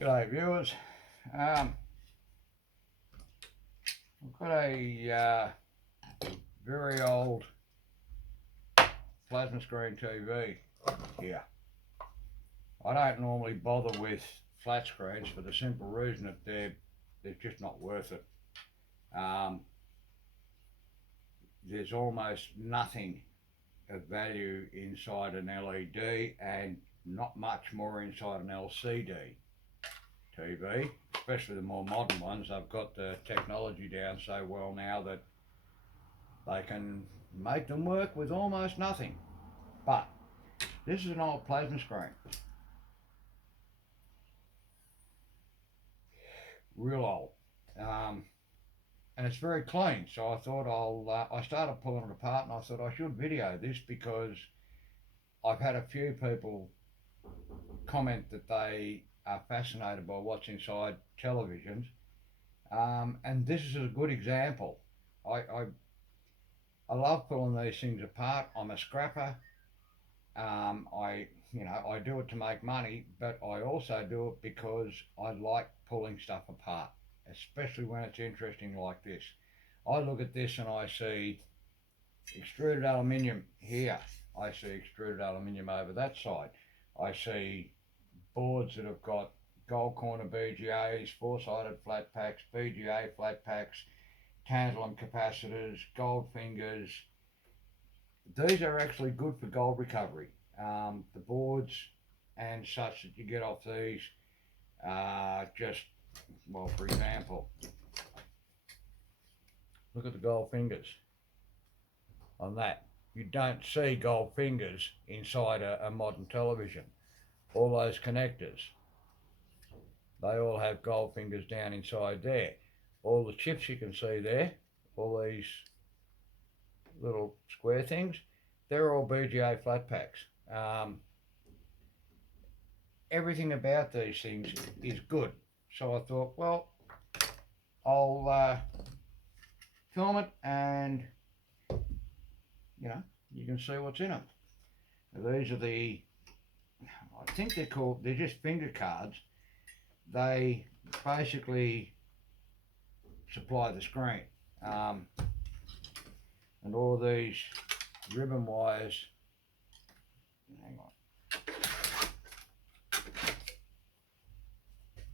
G'day viewers. I've got a very old plasma screen TV here. I don't normally bother with flat screens for the simple reason that they're just not worth it. There's almost nothing of value inside an LED and not much more inside an LCD TV, especially the more modern ones. They've got the technology down so well now that they can make them work with almost nothing. But this is an old plasma screen, real old, and it's very clean. So I thought I started pulling it apart, and I thought I should video this because I've had a few people comment that they are fascinated by what's inside televisions, and this is a good example. I love pulling these things apart. I'm a scrapper. I do it to make money, but I also do it because I like pulling stuff apart, especially when it's interesting like this. I look at this and I see extruded aluminium here. I see extruded aluminium over that side. I see boards that have got gold corner BGAs, four-sided flat packs, BGA flat packs, tantalum capacitors, gold fingers. These are actually good for gold recovery. The boards and such that you get off these just, well, for example, look at the gold fingers on that. You don't see gold fingers inside a modern television. All those connectors, they all have gold fingers down inside there. All the chips you can see there, all these little square things, they're all BGA flat packs. Everything about these things is good. So I thought, well, I'll film it and, you can see what's in them. These are I think they're just finger cards. They basically supply the screen. And all these ribbon wires, hang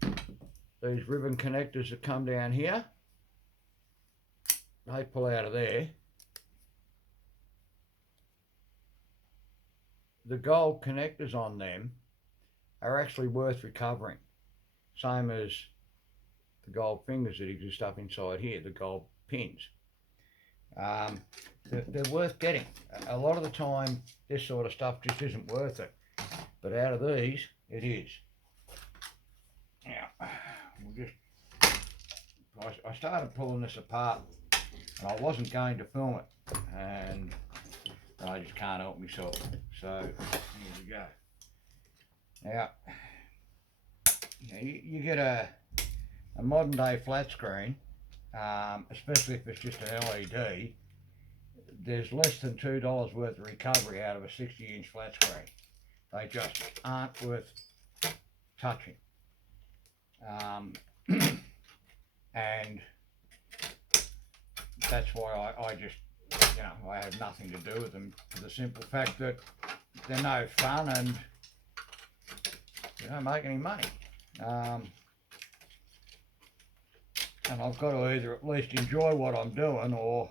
on. These ribbon connectors that come down here, they pull out of there. The gold connectors on them are actually worth recovering. Same as the gold fingers that exist up inside here, the gold pins. They're worth getting. A lot of the time, this sort of stuff just isn't worth it. But out of these, it is. Now, I started pulling this apart, and I wasn't going to film it, and I just can't help myself. So here we go. Now, you get a modern day flat screen, especially if it's just an LED. There's less than $2 worth of recovery out of a 60-inch flat screen. They just aren't worth touching. And that's why I just, I have nothing to do with them, for the simple fact that they're no fun and they don't make any money. And I've got to either at least enjoy what I'm doing or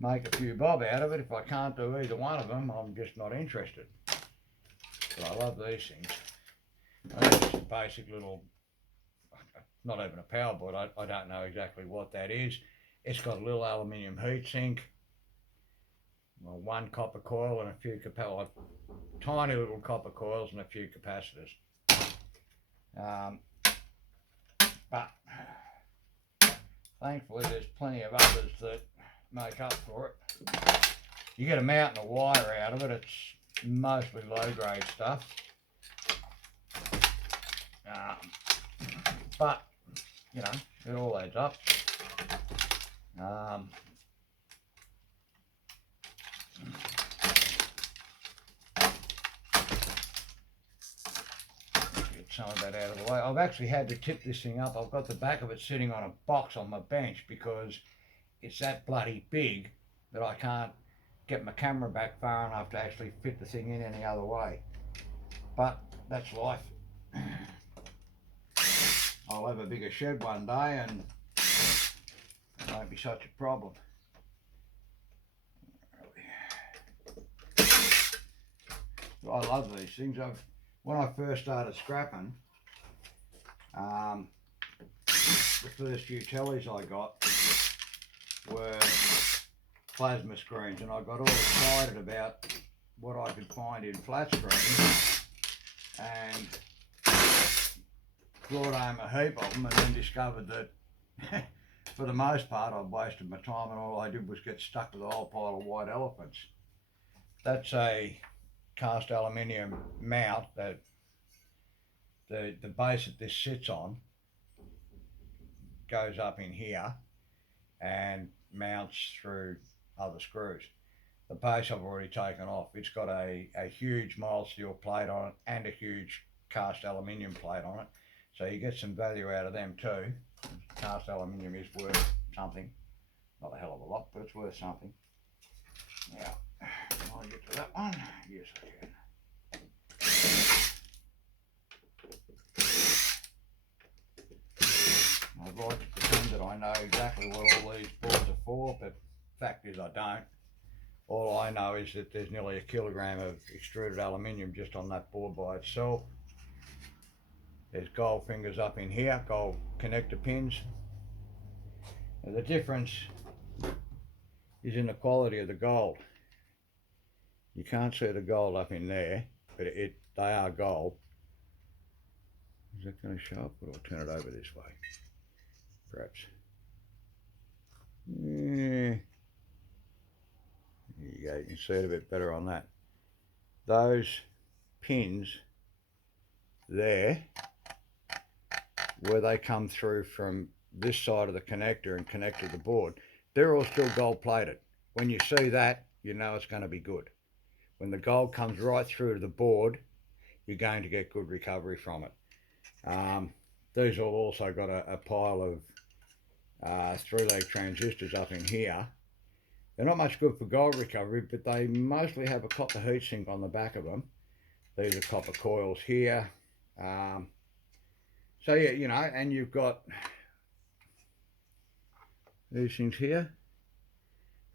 make a few bob out of it. If I can't do either one of them, I'm just not interested. But I love these things. That's just a basic little, not even a power board. I don't know exactly what that is. It's got a little aluminium heat sink, well, one copper coil and a few tiny little copper coils and a few capacitors. But thankfully there's plenty of others that make up for it. You get a mountain of wire out of it. It's mostly low grade stuff. But, it all adds up. some of that out of the way. I've actually had to tip this thing up. I've got the back of it sitting on a box on my bench because it's that bloody big that I can't get my camera back far enough to actually fit the thing in any other way. But that's life. I'll have a bigger shed one day and it won't be such a problem. I love these things. When I first started scrapping, the first few tellies I got were plasma screens, and I got all excited about what I could find in flat screens and brought home a heap of them, and then discovered that for the most part I'd wasted my time and all I did was get stuck with a whole pile of white elephants. That's a cast aluminium mount that the base that this sits on goes up in here and mounts through other screws. The base I've already taken off. It's got a huge mild steel plate on it and a huge cast aluminium plate on it, so you get some value out of them too. Cast aluminium is worth something, not a hell of a lot, but it's worth something. Now, can I get to that one? Yes, I can. I'd like to pretend that I know exactly what all these boards are for, but fact is I don't. All I know is that there's nearly 1 kilogram of extruded aluminium just on that board by itself. There's gold fingers up in here, gold connector pins. And the difference is in the quality of the gold. You can't see the gold up in there, but they are gold. Is that going to show up, or I'll turn it over this way? Perhaps. Yeah. There you go, you can see it a bit better on that. Those pins there, where they come through from this side of the connector and connect to the board, they're all still gold plated. When you see that, you know it's going to be good. When the gold comes right through to the board, you're going to get good recovery from it. These have also got a pile of 3-leg transistors up in here. They're not much good for gold recovery, but they mostly have a copper heatsink on the back of them. These are copper coils here. So yeah, you know, and you've got these things here.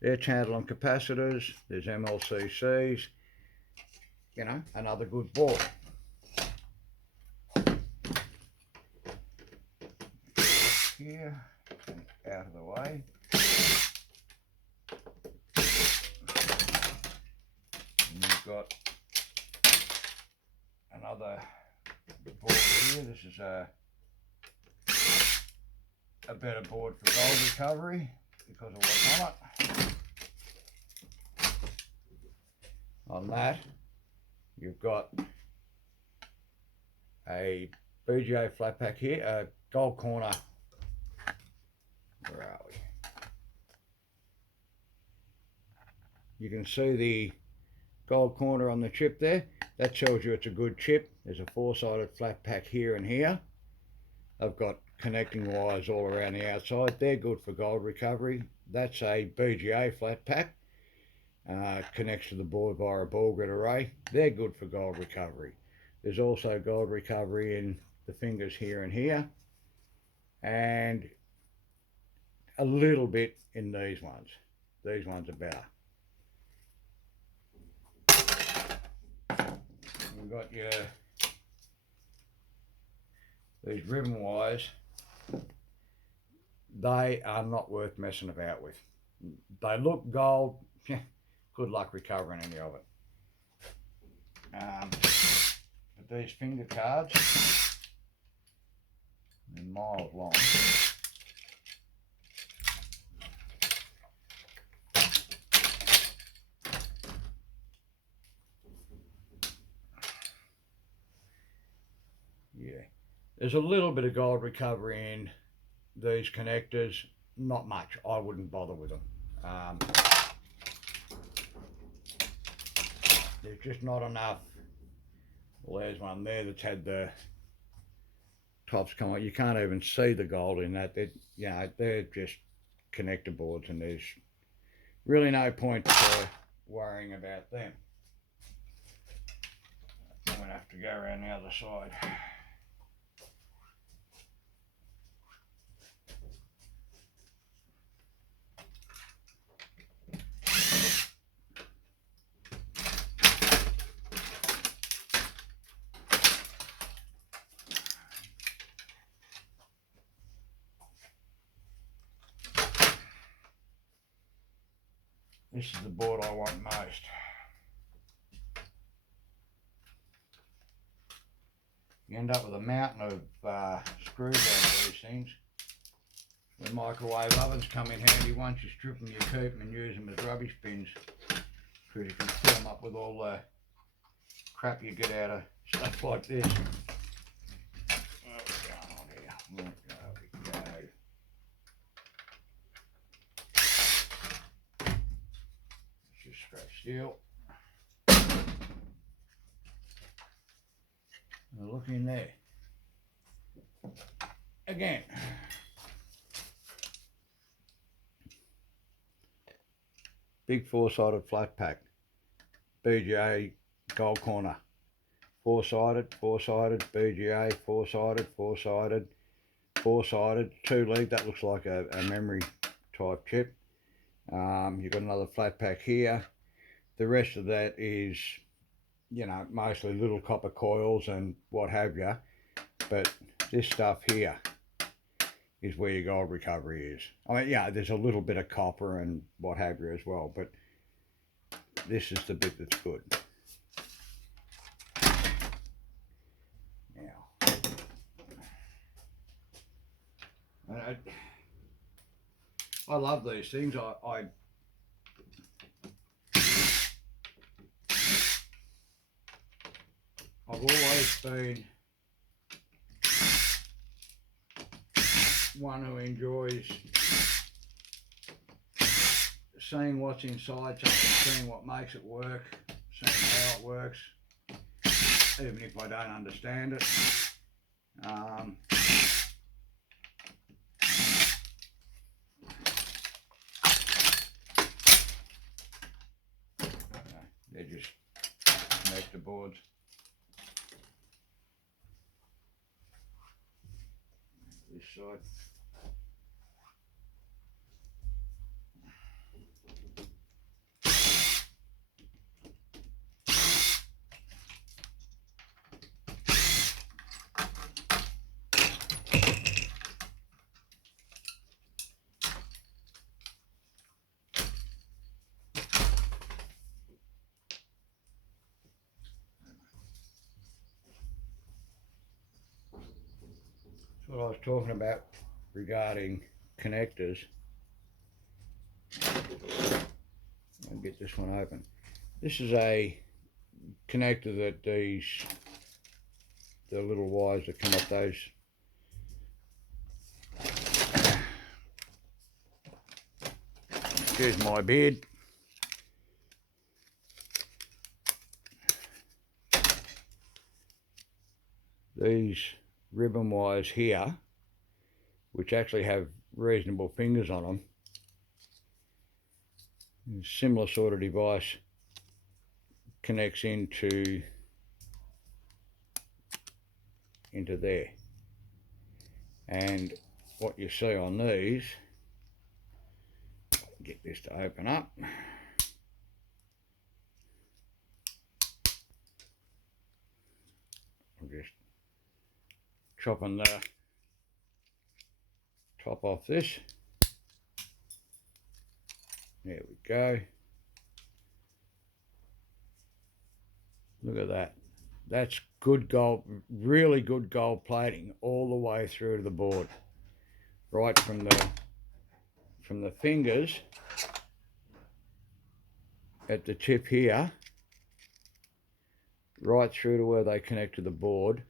They're tantalum capacitors. There's MLCCs. You know, another good board. Here, out of the way. And you've got another board here. This is a better board for gold recovery because of what's on it. On that, you've got a BGA flat pack here, a gold corner. Where are we? You can see the gold corner on the chip there. That tells you it's a good chip. There's a 4-sided flat pack here and here. I've got connecting wires all around the outside. They're good for gold recovery. That's a BGA flat pack. Connects to the board via a ball grid array. They're good for gold recovery. There's also gold recovery in the fingers here and here, and a little bit in these ones. These ones are better. We've got these ribbon wires. They are not worth messing about with. They look gold. Good luck recovering any of it. But these finger cards, they're miles long. Yeah, there's a little bit of gold recovery in these connectors, not much. I wouldn't bother with them. There's just not enough. Well, there's one there that's had the tops come on. You can't even see the gold in that. They're just connector boards, and there's really no point worrying about them. I'm going to have to go around the other side. This is the board I want most. You end up with a mountain of screws out of these things. The microwave ovens come in handy. Once you strip them, you keep them and use them as rubbish bins, because you can fill them up with all the crap you get out of stuff like this. What's going on here? There we go. Let's just scratch steel. Now look in there. Again. Big four-sided flat pack. BGA gold corner. Four-sided, BGA, four-sided, 2 lead. That looks like a memory type chip. You've got another flat pack here. The rest of that is, you know, mostly little copper coils and what have you. But this stuff here is where your gold recovery is. I mean, yeah, there's a little bit of copper and what have you as well, but this is the bit that's good. Now, I love these things. I've always been one who enjoys seeing what's inside something, seeing what makes it work, seeing how it works, even if I don't understand it. They're just connector boards. This side. What I was talking about regarding connectors. I'll get this one open. This is a connector that the little wires that come up those excuse my beard. These ribbon wires here, which actually have reasonable fingers on them. A similar sort of device connects into there, and what you see on these, get this to open up. I'm just chopping the top off this. There we go. Look at that. That's good gold, really good gold plating all the way through to the board. Right from the fingers at the tip here, right through to where they connect to the board.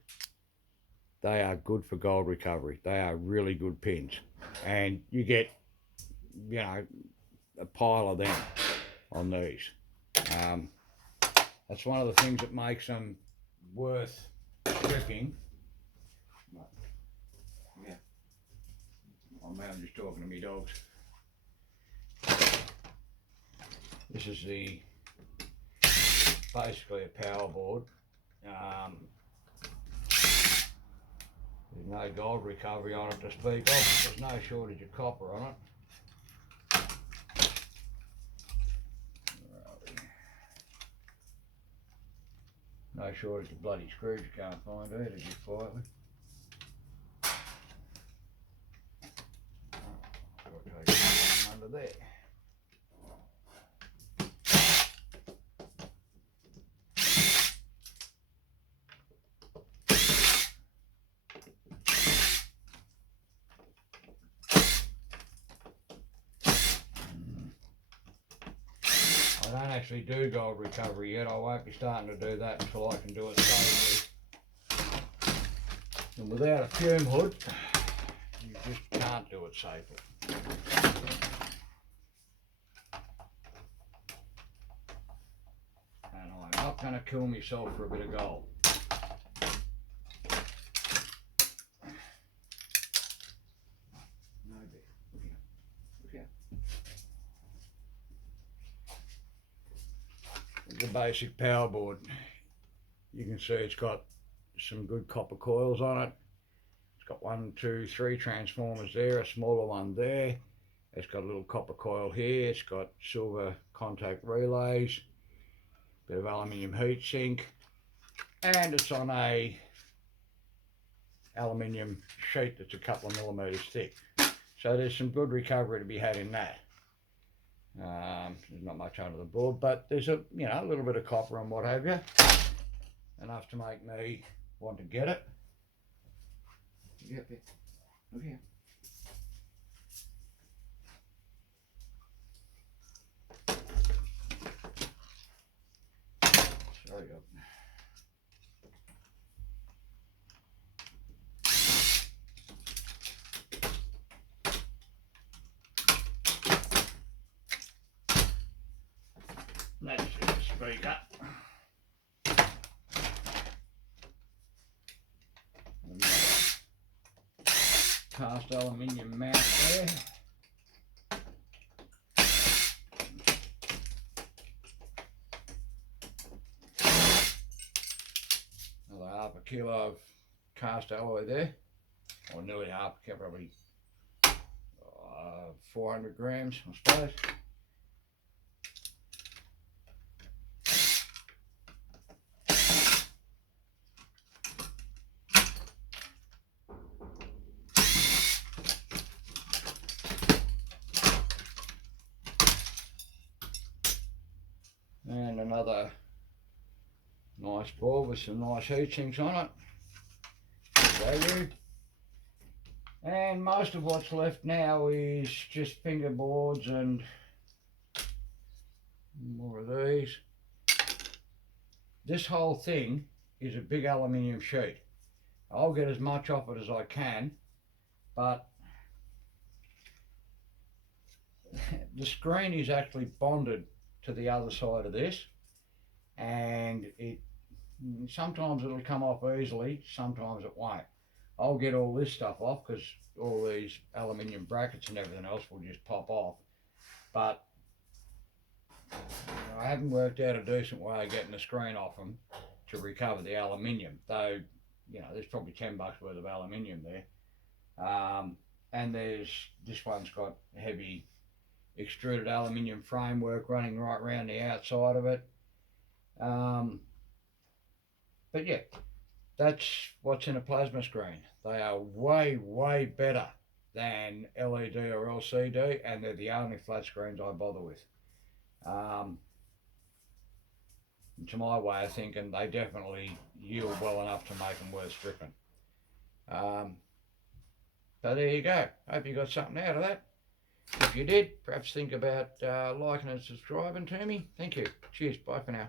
They are good for gold recovery. They are really good pins, and you get, you know, a pile of them on these. That's one of the things that makes them worth stripping. Oh man, I'm just talking to me dogs. This is basically a power board. There's no gold recovery on it to speak of. There's no shortage of copper on it. No shortage of bloody screws you can't find either, just quietly. I'll take one under there. I don't actually do gold recovery yet. I won't be starting to do that until I can do it safely. And without a fume hood, you just can't do it safely. And I'm not going to kill myself for a bit of gold. No bit. Look here. Look here. The basic power board. You can see it's got some good copper coils on it. It's got 1, 2, 3 transformers there, a smaller one there. It's got a little copper coil here. It's got silver contact relays, bit of aluminium heat sink, and it's on a aluminium sheet that's a couple of millimeters thick. So there's some good recovery to be had in that. There's not much under the board, but there's a little bit of copper and what have you, enough to make me want to get it. Look here, look here. Sorry, that's just a speaker. Cast aluminium mount there. Another half a kilo of cast alloy there, or nearly half a kilo, probably 400 grams, I suppose. And another nice board with some nice heat sinks on it. Value. And most of what's left now is just fingerboards and more of these. This whole thing is a big aluminium sheet. I'll get as much off it as I can, but the screen is actually bonded to the other side of this, and sometimes it'll come off easily, sometimes it won't. I'll get all this stuff off because all these aluminium brackets and everything else will just pop off, but I haven't worked out a decent way of getting the screen off them to recover the aluminium, though there's probably $10 worth of aluminium there. And this one's got heavy extruded aluminium framework running right around the outside of it. But yeah, that's what's in a plasma screen. They are way, way better than LED or LCD, and they're the only flat screens I bother with. To my way of thinking, they definitely yield well enough to make them worth stripping. So there you go. Hope you got something out of that. If you did, perhaps think about liking and subscribing to me. Thank you. Cheers. Bye for now.